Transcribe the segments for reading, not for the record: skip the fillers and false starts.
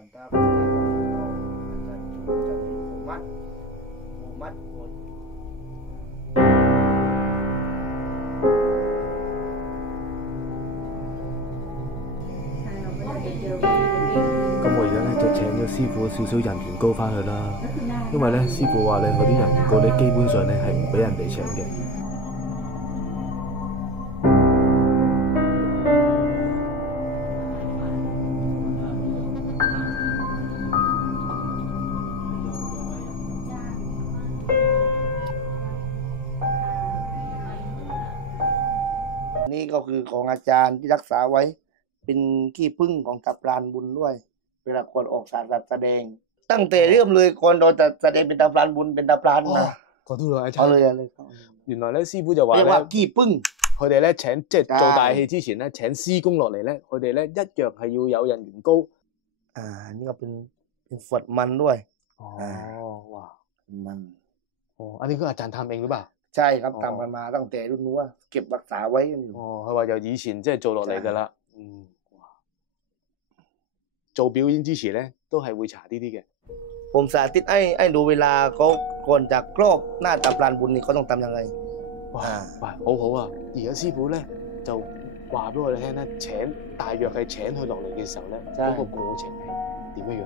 Kanta dan umat umat 咁我而家咧就請咗師傅少少人緣膏翻去啦，因為咧師傅話咧佢啲人緣膏咧基本上咧係唔俾人哋請嘅。นี่ก็คือของอาจารย์ที่รักษาไว้เป็นขี้ผึ้งของตาปราณบุญด้วยเวลาก่อนออกสารแสดงตั้งแต่เริ่มเลยก่อนเราจะแสดงเป็นตาปราณบุญเป็นตาปราณมา講到啦，阿เอาเลย原來咧師傅就話เรียกว่า 咧， ขี้ผึ้ง佢哋咧請即係做大戲之前咧請師公落嚟咧，佢哋咧一樣係要有人緣膏。นี่ก็เป็นฝดมันด้วย哦，哇，มัน哦，อันนี้คืออาจารย์ทำเองหรือเปล่า？ใช่ครับทำกันมาตั้งแต่รุ่นนู้นเก็บรักษาไว้กันอยู่哦，佢話由以前即係做落嚟㗎啦。嗯，哇，做表演之前咧都係會搽呢啲嘅。ผมสาธิตให้ดูเวลาเขาก่อนจะครอบหน้าตาปราณบุญนี่เขาต้องทำยังไง哇，喂，好好啊！而家師傅咧就話俾我哋聽咧，大約係請佢落嚟嘅時候咧，嗰個過程係點樣樣？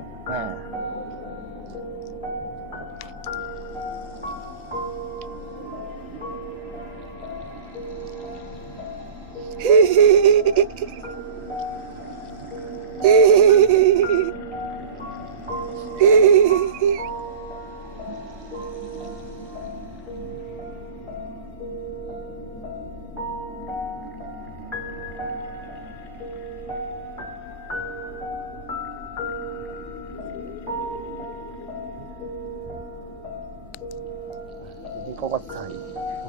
นี่เขาก็ใส่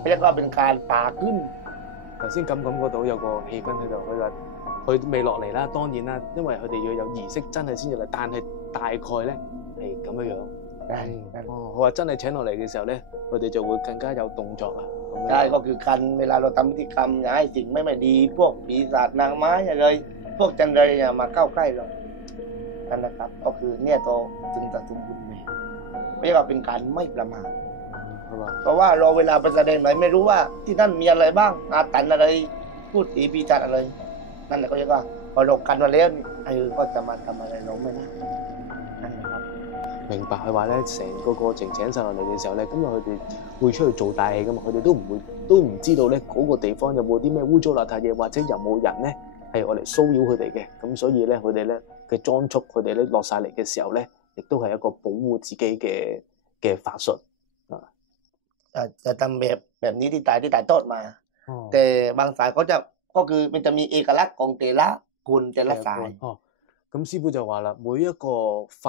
เรียกว่าเป็นการปาขึ้น頭先感覺到有個氣氛喺度，佢話佢未落嚟啦，當然啦，因為佢哋要有儀式真係先至嚟，但係大概咧係咁樣樣。哦，佢話真係請落嚟嘅時候咧，佢哋就會更加有動作啦。ใช่ก็คือการเวลาเราทำพิธีกรรมอย่าให้สิ่งไม่ดีพวกปีศาจนางไม้อะไรพวกจันไรอย่ามาเข้าใกล้เรานั่นนะครับก็คือเนี่ยโตจึงจะสมบูรณ์แบบเรียกว่าเป็นการไม่ประมาทเพราะว่าเราเวลาไปแสดงไหนไม่รู้ว่าที่นั่นมีอะไรบ้างอาถรรพ์อะไรพูดผีปีศาจอะไรนั่นแหละก็เรียกว่าพอเรากันมาแล้วก็จะมาทำอะไรเราไม่ได้นั่นแหละครับ明白佢話咧，成個過程請晒落嚟嘅時候咧，咁佢哋會出去做大戲噶嘛，佢哋都唔知道咧嗰個地方有冇啲咩污糟邋遢嘢，或者有冇人咧係我嚟騷擾佢哋嘅，咁所以咧佢哋咧嘅裝束，佢哋咧落晒嚟嘅時候咧，亦都係一個保護自己嘅法術จะทำแบบนี้ที่ถ่ายทอดมาแต่บางสายก็คือมันจะมีเอกลักษณ์ของแต่ละคนแต่ละสาย咁師傅就話啦，每一個法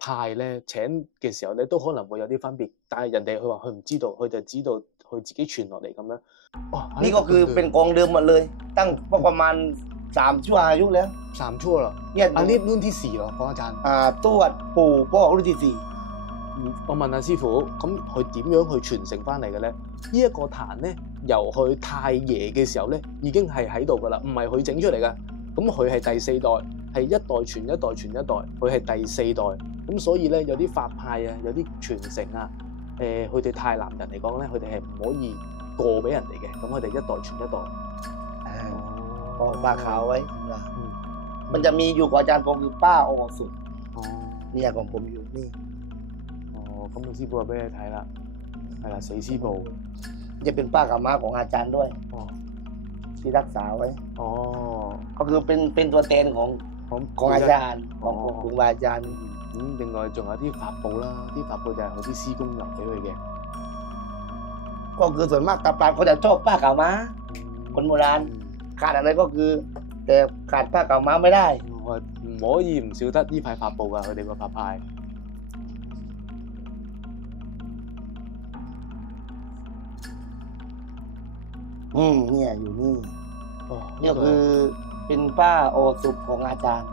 派咧請嘅時候咧，都可能會有啲分別，但係人哋佢話佢唔知道，佢就知道佢自己傳落嚟咁樣。นี่ก็คือเป็นกองเดิมหมดเลยตั้งประมาณ3 ชั่วอายุแล้ว3 ชั่ว啦เนี่ยอันนี้รุ่นที่4เหรอของอาจารย์ตวดปู่พ่อรุ่นที่4我問下師傅，咁佢點樣去傳承翻嚟嘅咧？呢一個壇咧，由佢太爺嘅時候咧，已經係喺度噶啦，唔係佢整出嚟噶。咁佢係第4代，係一代傳一代傳一代，佢係第4代。咁所以咧，有啲法派啊，有啲傳承啊，佢哋泰南人嚟講咧，佢哋係唔可以過俾人哋嘅。咁佢哋一代傳一代。ปลาขาวไว้มันจะมีอยู่กับอาจารย์ผมคือป้าอสุดเนี่ยของผมอยู่นี่咁個師傅就俾你睇啦，係啦，死屍布จะเป็นป้ากับม้าของอาจารย์ด้วยที่รักษาไว้ก็คือเป็นตัวแทนของอาจารย์ของครูบาอาจารย์另外仲有啲法寶啦，啲法寶就係佢啲師公留俾佢嘅。ก็คือส่วนมากตาปราณเขาจะชอบป้ากับม้าคนโบราณขาดอะไรก็คือแต่ขาดป้ากับม้าไม่ได้唔可以唔少得呢塊法寶㗎，佢哋個法派。เนี่ยอยู่นี่นี่คือเป็นป้าโอสุของอาจารย์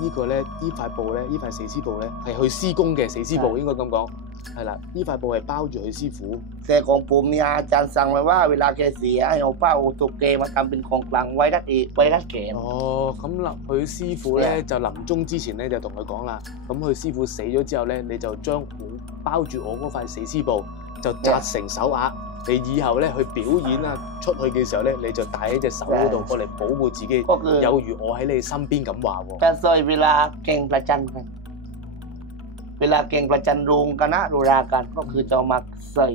呢個咧，呢塊布咧，呢塊死屍布咧係去施工嘅死屍布，應該咁講。係啦，呢塊布係包住佢師傅。แต่ของผมเนี่ยอาจารย์สั่งไว้ว่าเวลาแกเสียให้เอาผ้าโอโตเกมาทำเป็นของกลางไว้รัดเอไว้รัดแขน哦，咁啦，佢師傅咧就臨終之前咧就同佢講啦，咁佢師傅死咗之後咧，你就將包住我嗰塊死屍布就紮成手鐲，你以後咧去表演啊出去嘅時候咧，你就戴喺隻手嗰度，過嚟保護自己，有如我喺你身邊咁話喎。จะซอยเวลาเก่งประจันกันเวลาเก่งประจันรุงกันนะรุรากันก็คือจะเอามาใส่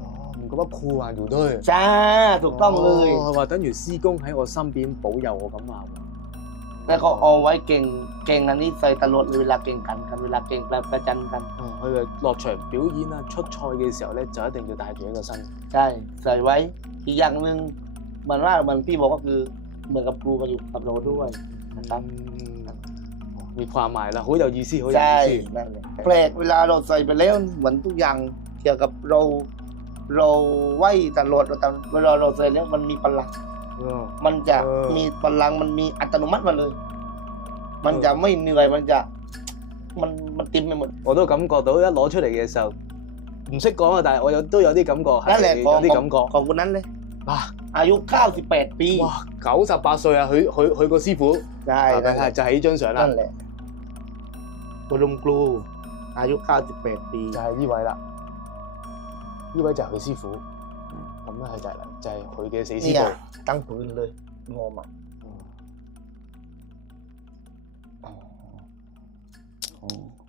哦，唔覺得酷還條堆？ จ้าถูกต้องเลย 佢話等於師公喺我身邊保佑我咁話喎。 แล้วก็เอาไว้เก่งเก่งอันนี้ใส่ตลอดเวลาเก่งกันเวลาเก่งประจันกัน 佢話落場表演啊出賽嘅時候咧，就一定要帶住喺個身。 ใช่ใส่ไว้อีกอย่างหนึ่งเหมือนว่าเหมือนพี่บอกก็คือเหมือนกับครูมาอยู่กับเราด้วยนะครับ มีความหมายละ好有意思好有 ใช่ 意思 นั่นแหละแปลกเวลาเราใส่ไปแล้วเหมือนทุกอย่างเกี่ยวกับเราไหวตลอดเวลาเราใส่แล้วมันมีพลังมันจะมีพลังมันมีอัตโนมัติมาเลย มันจะไม่เหนื่อยมันจะมันเต็มไปหมด 我都感覺到一攞出嚟嘅時候唔識講啊，但係我都有啲感覺 นั่นแหละ 係 ของ 有啲感覺。 ของคนนั้นเลย 啊！ อายุ98 ปี 哇！98歲啊，佢個師傅 ใช่ 係就係呢張相 นั่น 啦， แหละคุณลุงครูอายุ98 ปี 就係呢位啦。呢位就係佢師傅，咁咧佢就係啦，就係佢嘅死師 เนี่ย 傅。 ตั้งปืนเลยงอมา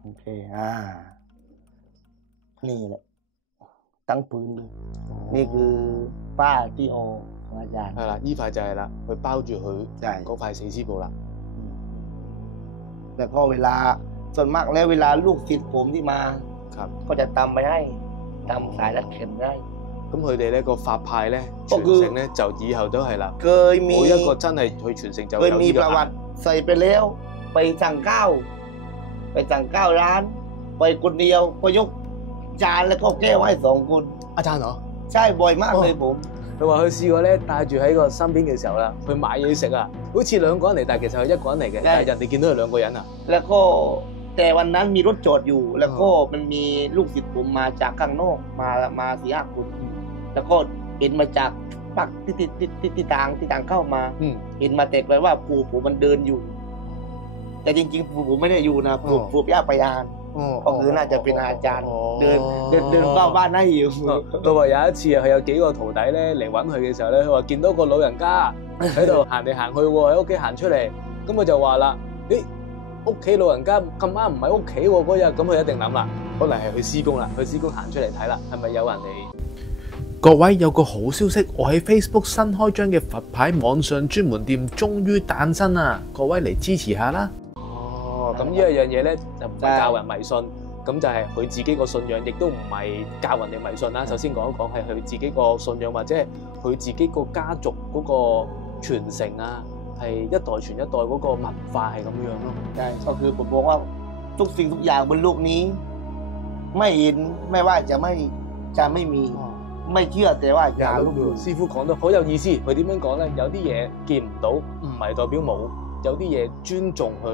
โอเคนี่แหละตั้งปืนเลยนี่คือป้าที่โอของอาจารย์ 係啦，呢塊就係啦，佢包住佢 ใช่ 嗰塊死師傅啦。 แล้วก็เวลาส่วนมากแล้วเวลาลูกศิษย์ผมที่มา ครับ ก็จะตำไปให้ตำสายรัดเข็มได้ 咁佢哋咧個法派咧傳承咧就以後都係啦， เคยมี 每一個真係去傳承就 เคย 有 มี 呢 ป 個 ระวัติใส่ไปแล้ว ไปสั่งข้าวร้าน ไปคนเดียวก็ยกจานแล้วก็แก้วให้2 คน 阿贊嗬。 ใช่บ่อยมากเลยผม 佢話佢試過咧帶住喺個身邊嘅時候啦，去買嘢食啊，好似兩個人嚟，但係其實係一個人嚟嘅，但係人哋見到係兩個人啊。 แล้วก็แต่วันนั้นมีรถจอดอยู่ แล้วก็มันมีลูกศิษย์ผมมาจากข้างนอกมา4-5 คนแล้วก็เห็นมาจากปักที่ทางเข้ามา 嗯， เห็นมาแต่ไว้ว่าปู่ผมมันเดินอยู่ แต่จริงๆปู่ผมไม่ได้อยู่นะปู่ย่าไปอ่านก็คือน่าจะเป็นอาจารย์เดินเข้าบ้านให้อยู่ 佢話有一次啊，佢有幾個徒弟咧嚟揾佢嘅時候咧，佢話見到個老人家喺度行嚟行去喎，喺屋企行出嚟，咁佢就話啦：咦，屋企老人家咁啱唔喺屋企喎嗰日，咁佢一定諗啦，可能係去施工啦，去施工行出嚟睇啦，係咪有人嚟？ 各位有個好消息，我喺 Facebook 新開張嘅佛牌網上專門店終於誕生啦！各位嚟支持下啦！哦，咁呢一樣嘢咧就唔係教人迷信，咁就係佢自己個信仰，亦都唔係教人哋迷信啦。首先講一講係佢自己個信仰，或者係佢自己個家族嗰個傳承啊，係一代傳一代嗰個文化係咁樣咯。 ใช่ก็คือผมบอกว่าทุกสิ่งทุกอย่างบนโลกนี้ ไม่เห็นไม่ว่าจะไม่มี ไม่เชื่อแต่ว่าอย่าลบหลู่ 師傅講得好有意思，佢點樣講咧？有啲嘢見唔到，唔係代表冇；有啲嘢尊重佢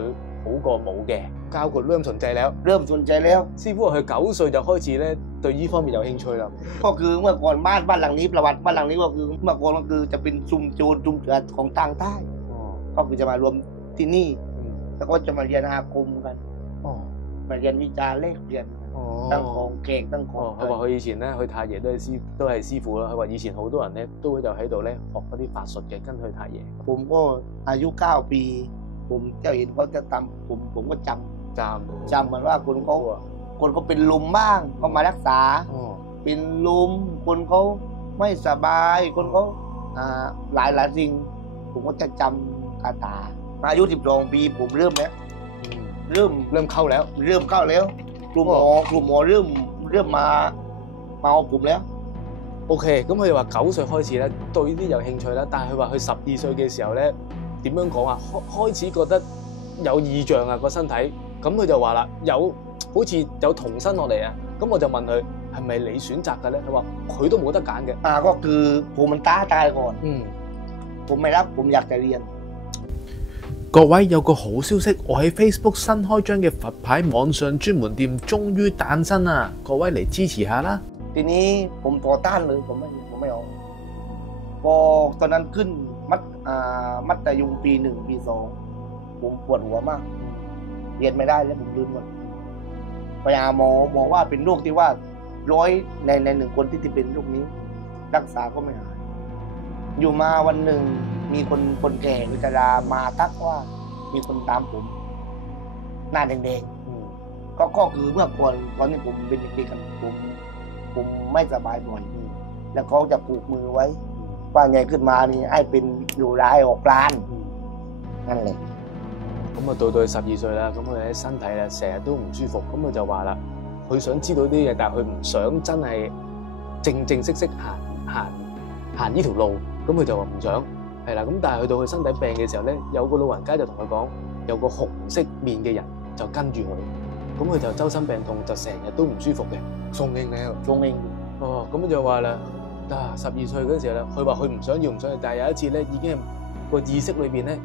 好過冇嘅。教佢เริ่มสนใจแล้ว เริ่มสนใจแล้ว 師傅話佢9歲就開始咧對呢方面有興趣啦。 ก็คือเมื่อก่อนบ้านหลังนี้ประวัติบ้านหลังนี้ก็คือเมื่อก่อนก็คือจะเป็นชุมโจรชุมเถื่อนของทางใต้ ก็คือจะมารวมที่นี่ แล้วก็จะมาเรียนอาคมกันมาเรียนวิชาเลขเรียนตั้งของเก่งตั้งของ 佢話佢以前咧去太爺都係師傅啦。佢話以前好多人咧都就喺度咧學嗰啲法術嘅，跟去太爺 ผมก็อายุ9 ปี ผมจะเห็นเขาจะทำผมก็จ 站 ำเหมือนว่าคนเขาเป็นลมบ้างก็มารักษา เป็นลมคนเขาไม่สบายคนเขาหลายสิ่งผมก็จะจำคาถาอายุ12 ปีผมเริ่มแล้วเริ่มเข้าแล้วครูหมอเริ่มมาเอาผมแล้ว OK， 咁佢話9歲開始咧對呢啲有興趣啦，但係佢話佢12歲嘅時候咧點樣講啊？開始覺得有異象啊個身體，咁佢就話啦，好似有童身落嚟啊，咁我就問佢係咪你選擇嘅咧？佢話佢都冇得揀嘅。ก็คือผมมันตายก่อน 嗯，ผมไม่รับผมอยากจะเรียน各位有個好消息，我喺 Facebook 新開張嘅佛牌網上專門店終於誕生啦！各位嚟支持下啦！ ทีนี้ผมต่อต้านเลยผมไม่เอาพอตอนนั้นขึ้นมัธยมปี 1 ปี 2ผมปวดหัวมากเรียนไม่ได้แล้วผมลืมหมดไปหาหมอว่าเป็นโรคที่ว่า100ใน1 คนที่เป็นโรคนี้รักษาก็ไม่หายอยู่มาวันหนึ่งมีคนแก่วิจารามาทักว่ามีคนตามผมหน้าแดงๆก็คือเมื่อก่อนตอนนี้ผมเป็นเด็กๆกันผมไม่สบายบ่อยแล้วเขาจะผูกมือไว้ว่าไงขึ้นมานี่ไอ้เป็นอยู่ร้ายออกร้านนั่นแหละ咁啊，到佢12歲啦，咁佢喺身體咧成日都唔舒服，咁佢就話啦，佢想知道啲嘢，但係佢唔想真係正式行呢條路，咁佢就話唔想，係啦，咁但係去到佢身體病嘅時候咧，有個老人家就同佢講，有個紅色面嘅人就跟住佢，咁佢就周身病痛，就成日都唔舒服嘅，宋應你宋應哦，咁就話啦，12歲嗰時候咧，佢話佢唔想要，但係有一次咧已經係個意識裏邊咧。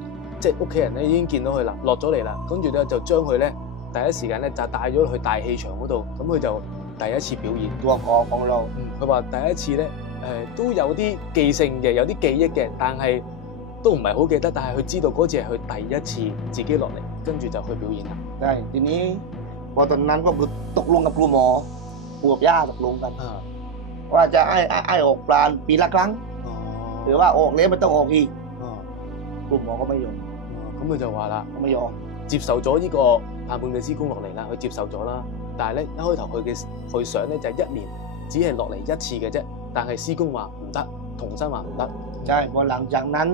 即係屋企人咧已經見到佢啦，落咗嚟啦，跟住咧就將佢咧第一時間咧就帶咗去大氣場嗰度，咁佢就第一次表演。講咯，佢話第一次咧都有啲記性嘅，有啲記憶嘅，但係都唔係好記得，但係佢知道嗰次係佢第一次自己落嚟，跟住就去表演啦。ใช่ทีนี้พอตอนนั้นก็คือตกลงกับครูหมอปู่กับย่าตกลงกันว่าจะไอ้ออกปราณปีละครั้งหรือว่าออกแล้วไม่ต้องออกอีกครูหมอก็ไม่ยอม咁佢就話啦，咁樣接受咗呢個盼半嘅師公落嚟啦，佢接受咗啦。但係咧一開頭佢想咧就係1年只係落嚟1次嘅啫，但係師公話唔得，童生話唔得。ใช่พอหลังจากนั้น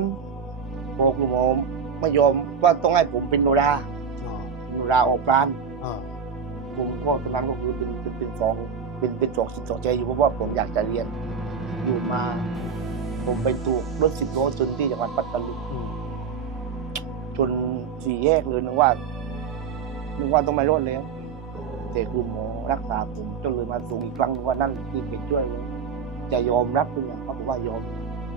พอครูหมอไม่ยอมว่าต้องให้ผมเป็นโนราออกปราณผมก็ตอนนั้นก็คือเป็นสองใจอยู่เพราะว่าผมอยากจะเรียนอยู่มาผมไปถูกรถ10 ล้อชนที่จังหวัดปัตตานีจน4 แยกเลยนึกว่าต้องไม่รอดแล้วแต่ครูหมอรักษาผมจนเลยมาส่งอีกครั้งว่านั่นที่เป็นช่วยเลยจะยอมรับหรือยังเขาบอกว่ายอม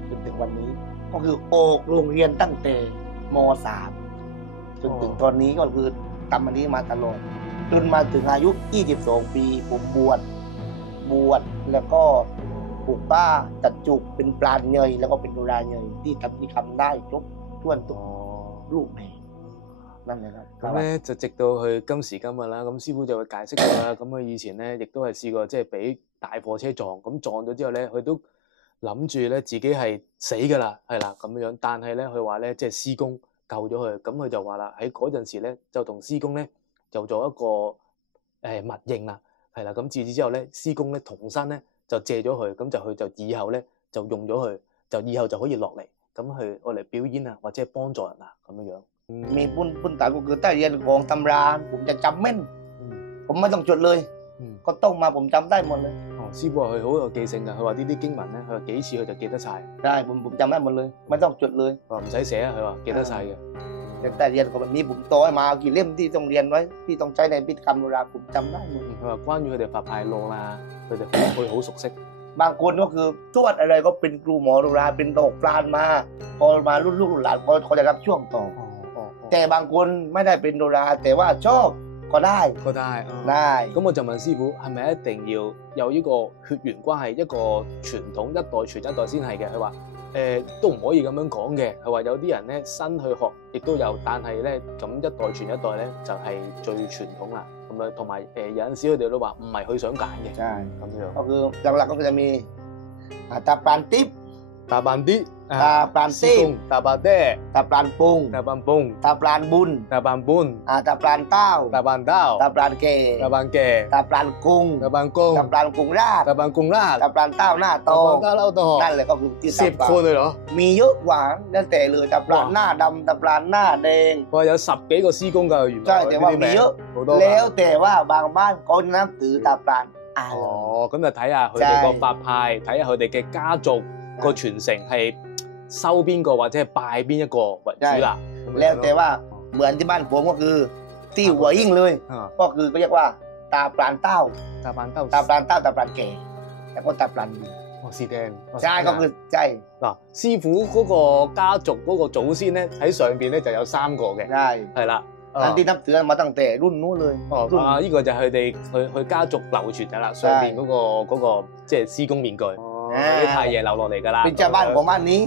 จนถึงวันนี้ก็คือออกโรงเรียนตั้งแต่ม.3 จนถึงตอนนี้ก็คือทำอันนี้มาตลอดจนมาถึงอายุ22 ปีผมบวชแล้วก็ปลูกป้าจัดจุกเป็นปลาเนยแล้วก็เป็นโนราเนยที่ทำได้ครบถ้วนทุกรูปแบบนั่นแหละครับ咁咧就直到佢今時今日啦，咁師傅就會解釋咗啦。咁佢以前咧亦都係試過即係俾大貨車撞，咁撞咗之後咧，佢都諗住咧自己係死㗎啦，係啦咁樣。但係咧佢話咧即係師公救咗佢，咁佢就話啦喺嗰陣時咧就同師公咧就做一個默認啦，係啦。咁自此之後咧，師公咧童生咧就借咗佢，咁佢就以後咧就用咗佢，就以後就可以落嚟。咁去我嚟表演啊，或者係幫助人啊咁樣樣。มีพื้นฐานก็คือถ้าเรียนของตำราผมจะจำแม่นผมไม่ต้องจดเลยก็ต้องมาผมจำได้หมดเลย師傅話佢好有記性㗎，佢話呢啲經文咧，佢話幾次佢就記得晒。ได้ผมจำได้หมดเลยไม่ต้องจดเลย話唔使寫啊，佢話記得晒嘅。แต่เรียนของแบบนี้ผมโตให้มากี่เล่มที่ต้องเรียนไว้ที่ต้องใช้ในพิธีกรรมโนราผมจำได้หมด佢話關於佢哋佛牌路啦，佢哋好熟悉。บางคนก็คือทวดอะไรก็เป็นครูหมอโนราเป็นดอกปราณมาพอมารุ่นลูกรุ่นหลานเขาจะรับช่วงต่อแต่บางคนไม่ได้เป็นโนราแต่ว่าชอบก็ได้咁我就問師傅係咪一定要有呢個血緣關係，一個傳統一代傳一代先係嘅？佢話都唔可以咁樣講嘅。佢話有啲人咧新去學亦都有，但係咧咁一代傳一代咧就係最傳統啦。咁樣同埋有陣時佢哋都話唔係佢想揀嘅。ใช่咁樣ก็คือหลักๆก็จะมีตาปานติ๊บตาปานติ๊บตาปานติ๊บตาปานเต้ตาปานปุงตาปานปุงตาปานบุญตาปานบุญตาปานเต้าตาปานเต้าตาปานเกตาปานเกตาปานกุ้งตาปานกุ้งตาปานกุ้งราดตาปานกุ้งราดตาปานเต้าหน้าโตนั่นแหละก็คือที่10 คนเลยเหรอมีเยอะกว่าแล้วแต่เลยตาปานหน้าดำตาปานหน้าแดงว่า有10 幾個師公㗎原來ใช่แต่ว่ามีเยอะแล้วแต่ว่าบางบ้านเขานับถือตาปาน咁就睇下佢哋個法派，睇下佢哋嘅家族個傳承係收邊個或者係拜邊一個為主啦。แล้วแต่ว่าเหมือนที่บ้านผมก็คือที่หัวยิ่งเลยก็คือเขาเรียกว่าตาปลานเต้าตาปานเต้าตาปลานเต้าตาปลานแก่แล้วก็ตาปลาน是釘，ใช่ก็คือใช่ 嗱，師傅嗰個家族嗰個祖先咧喺上邊咧就有3個嘅，ใช่ 係啦。 อันที่นับถือมาตั้งแต่รุ่นนู้นเลย รุ่น 呢個就係佢哋佢家族流傳㗎啦，上邊嗰個即係施工面具，啲太爺留落嚟㗎啦。 เป็นชาวบ้านของบ้านนี้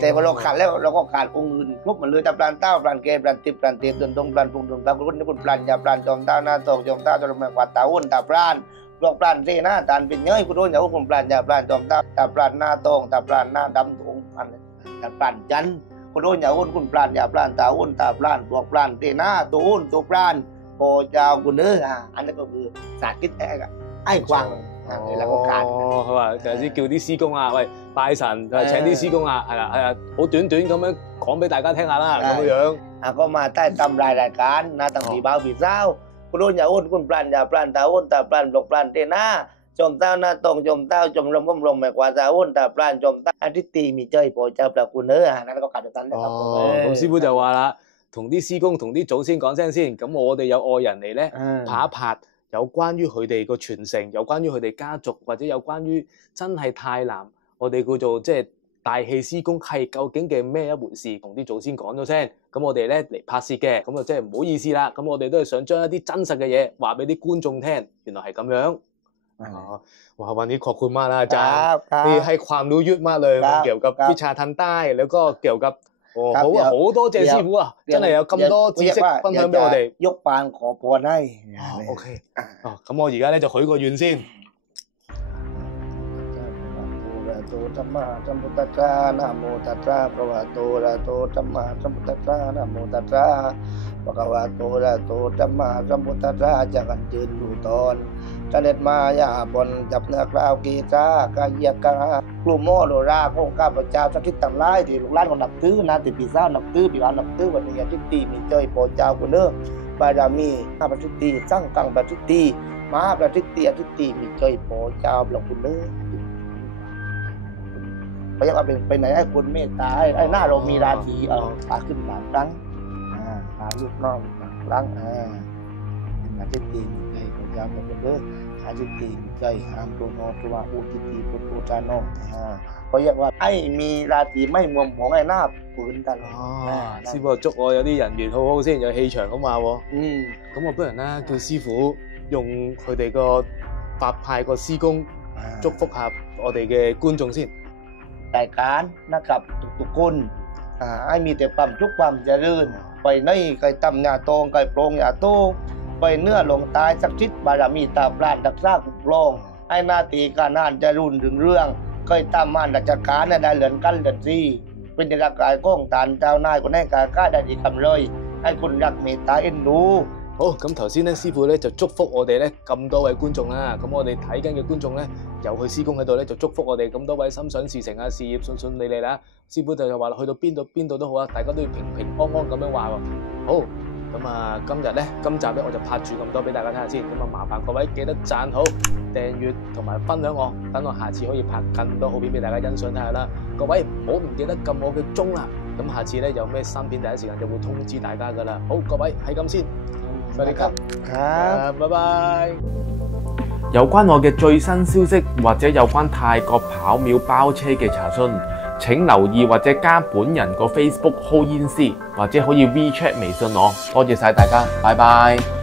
แต่พอเราขาดแล้วเราก็ขาดองค์อื่นครบหมดเลยตาปลานเต้าปลานแกปลานติบปลานเตียเดินตรงปลานปุงตรงตาคุณคุณปลานยาปลานจอมเต้าหน้าตอกจอมเต้าจอมแมงกวาดตาอ้วนตาปลานปลอกปลานเสนาตานเป็นเย้ยคุณโดนอย่าคุณปลานยาปลานจอมเต้าตาปลานหน้าตองตาปลานหน้าดำตรงอันตาปลานจันคุณโดนอย่าคุณปลานยาปลานตาอ้วนตาปลานปลอกปลานเสนาตัวอ้วนตัวปลานพอเจ้าคุณเด้ออันนั้นก็คือสาธิตไอ้กวางแล้วก็การ 佢話就係叫啲師公啊，喂拜神，請啲師公啊，係啦係啊，好短短咁樣講俾大家聽下啦，咁樣。ก็มาใต้ตำรายการนะตั้งปีบ่าวปีเศร้าคุณโดนอย่าอ้นคุณปลานอย่าปลานตาอ้นตาปลานปลอกปลานเตน่าจมเต้าหน้าตรงจมเต้าจมลมก้มลมแม่กว่าตาอ้นตาปลานจมเต้าอาทิตย์ตีมีเจ้ยพอเจ้าประคุณนั่นก็การจัดการนะครับ咁師傅就話啦，同啲師公同啲祖先講聲先，咁我哋有愛人嚟咧拍一拍。 有關於佢哋個傳承，有關於佢哋家族，或者有關於真係太南，我哋叫做即係大氣施工係究竟嘅咩一回事，同啲祖先講咗聲，咁我哋咧嚟拍攝嘅，咁啊即係唔好意思啦，咁我哋都係想將一啲真實嘅嘢話俾啲觀眾聽，原來係咁樣。哇วันนี้ขอบคุณมากนะอาจารย์นี่ให้ความรู้เยอะมากเลยเกี่ยวกับวิชาทันใต้แล้วก็เกี่ยวกับ好多謝師傅啊，真係有咁多知識分享俾我哋。ยกปางขอพรให้ OK， 咁我而家咧就許個願先。 โตธัมมาสัมพุทธัสสะนะโมตัสสะภะคะวะโตอะระหะโตธัมมาสัมพุทธัสสะนะโมตัสสะภะคะวะโตอะระหะโตธัมมาสัมพุทธัสสะจากกันยืนอยู่ตอนเสด็จมาอย่าบนจับเนื้อกล่าวกีตากายกะกลุ่มโมโลราของข้าพเจ้าสักทิศต่างหลายที่ลูกหลานของนับถือนะที่พี่สาวนับถือพี่หลานนับถือวันนี้อาทิตย์ตีมีเจ้ยพอเจ้าคนเด้อบารมีข้าพเจ้าตีสร้างกังปฏิตีมหาปฏิตีอาทิตย์ตีมีเจ้ยพอเจ้าหลวงคุณเด้อ พยายามไปไหนให้คนเมตตาไอ้หน้าเรามีราศีตาขึ้นหลังครั้งตาลูกน้องหลังครั้งอาทิตย์ตีใจพยายามเป็นเด้ออาทิตย์ตีใจห้ามตัวโนตัวอุทิตีปุตตุจานเขาเรียกว่าไอ้มีราศีไม่มัวหมองไอ้หน้าฝืนตลอด師傅祝我有啲人緣好好先，有氣場咁話喎。咁我不如咧叫師傅用佢哋個法派個師公祝福下我哋嘅觀眾先。 รายการนะครับทุกคนให้มีแต่ความทุกความเจริญไปในไก่ตำหน้าตองไก่โปรงหน้าโตไปเนื้อลงตายสักชิดบารมีตาปราดดักซากกุกลองให้หน้าตีการนานจะรุ่นถึงเรื่องไก่ตำมันราชการได้เหลือนกันเหลือนซีเป็นในร่างกายก้องตานเจ้านายคนให้กายก้าได้ดีคำเลยให้คุณรักเมตตาเอ็นดู 好，咁頭先咧，師傅咧就祝福我哋咧咁多位觀眾啦。咁我哋睇緊嘅觀眾咧，有佢師公喺度咧，就祝福我哋咁多位心想事成啊，事業順順利利啦。師傅就話啦，去到邊度都好啊，大家都要平平安安咁樣話喎。好，咁啊，今集咧我就拍住咁多俾大家睇下先。咁啊，麻煩各位記得讚好、訂閱同埋分享我，等我下次可以拍更多好片俾大家欣賞睇下啦。各位唔好唔記得撳我嘅鐘啦。咁下次咧有咩新片第一時間就會通知大家噶啦。好，各位係咁先。 สวัสดีครับ拜拜。有關我嘅最新消息或者有關泰國跑廟包車嘅查詢，請留意或者加本人個 Facebook 浩煙師，或者可以 WeChat 微信我。多謝晒大家，拜拜。